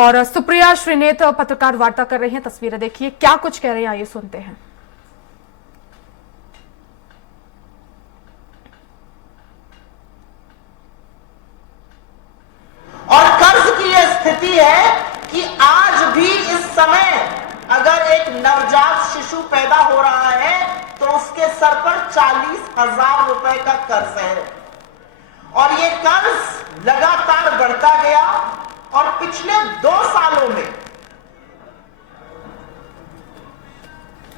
और सुप्रिया श्रीनेत पत्रकार वार्ता कर रही हैं। तस्वीरें देखिए, क्या कुछ कह रहे हैं, आइए सुनते हैं। और कर्ज की यह स्थिति है कि आज भी इस समय अगर एक नवजात शिशु पैदा हो रहा है तो उसके सर पर 40,000 रुपए का कर्ज है। और ये कर्ज लगातार बढ़ता गया और पिछले 2 सालों में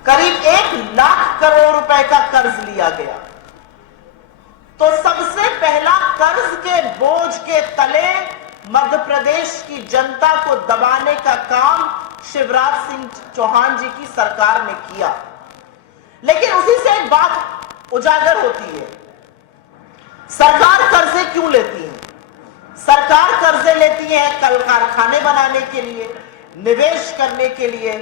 करीब 1 लाख करोड़ रुपए का कर्ज लिया गया। तो सबसे पहला कर्ज के बोझ के तले मध्य प्रदेश की जनता को दबाने का काम शिवराज सिंह चौहान जी की सरकार ने किया। लेकिन उसी से एक बात उजागर होती है, सरकार कर्जे क्यों लेती है? सरकार कर्जे लेती है कल कारखाने बनाने के लिए, निवेश करने के लिए,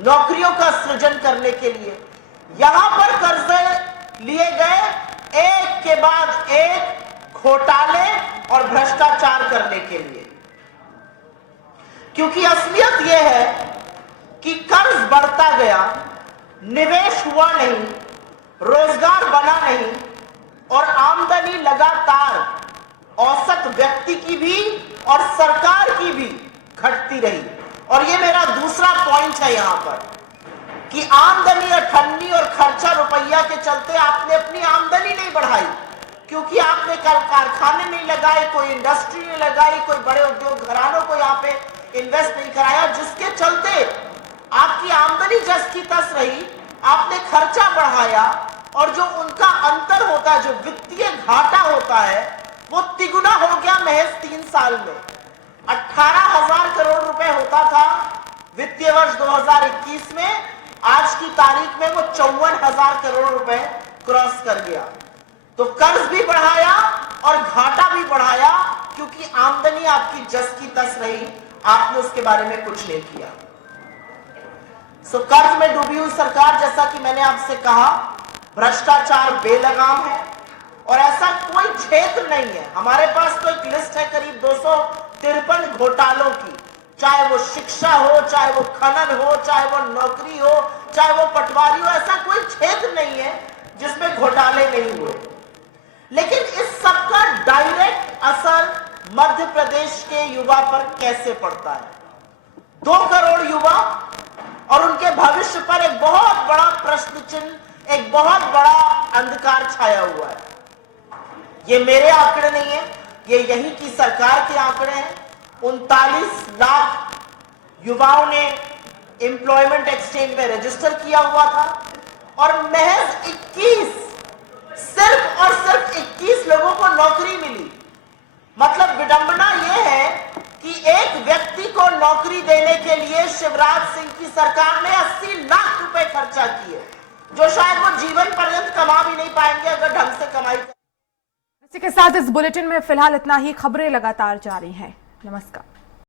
नौकरियों का सृजन करने के लिए। यहां पर कर्जे लिए गए एक के बाद एक घोटाले और भ्रष्टाचार करने के लिए। क्योंकि असलियत यह है कि कर्ज बढ़ता गया, निवेश हुआ नहीं, रोजगार बना नहीं और आमदनी लगातार औसत व्यक्ति की भी और सरकार की भी घटती रही। और यह मेरा दूसरा पॉइंट है यहां पर कि आमदनी अठन्नी और खर्चा रुपया के चलते आपने अपनी आमदनी नहीं बढ़ाई, क्योंकि आपने कल कारखाने नहीं लगाए, कोई इंडस्ट्री नहीं लगाई, कोई बड़े उद्योग घरानों को यहां पे इन्वेस्ट नहीं कराया, जिसके चलते आपकी आमदनी जस की तस रही, आपने खर्चा बढ़ाया और जो उनका अंतर होता है, जो वित्तीय घाटा होता है, वो तिगुना हो गया महज 3 साल में। 18,000 करोड़ रुपए होता था वित्तीय वर्ष 2021 में, आज की तारीख में वो 54,000 करोड़ रुपए क्रॉस कर गया। तो कर्ज भी बढ़ाया और घाटा भी बढ़ाया, क्योंकि आमदनी आपकी जस की तस रही, आपने उसके बारे में कुछ नहीं किया। कर्ज में डूबी हुई सरकार, जैसा कि मैंने आपसे कहा, भ्रष्टाचार बेलगाम है और ऐसा कोई क्षेत्र नहीं है। हमारे पास तो एक लिस्ट है करीब 253 घोटालों की, चाहे वो शिक्षा हो, चाहे वो खनन हो, चाहे वो नौकरी हो, चाहे वो पटवारी हो, ऐसा कोई क्षेत्र नहीं है जिसमें घोटाले नहीं हुए। लेकिन इस सबका डायरेक्ट असर मध्य प्रदेश के युवा पर कैसे पड़ता है? 2 करोड़ युवा और उनके भविष्य पर एक बहुत बड़ा प्रश्न चिन्ह, एक बहुत बड़ा अंधकार छाया हुआ है। ये मेरे आंकड़े नहीं है, ये यहीं की सरकार के आंकड़े हैं। 39 लाख युवाओं ने एम्प्लॉयमेंट एक्सचेंज में रजिस्टर किया हुआ था और महज 21, सिर्फ और सिर्फ 21 लोगों को नौकरी मिली। मतलब विडंबना यह है कि एक व्यक्ति को नौकरी देने के लिए शिवराज सिंह की सरकार ने 80 लाख रुपए खर्चा किए, जो शायद वो जीवन पर्यंत कमा भी नहीं पाएंगे अगर ढंग से कमाई। इसी के साथ इस बुलेटिन में फिलहाल इतना ही। खबरें लगातार जारी हैं। नमस्कार।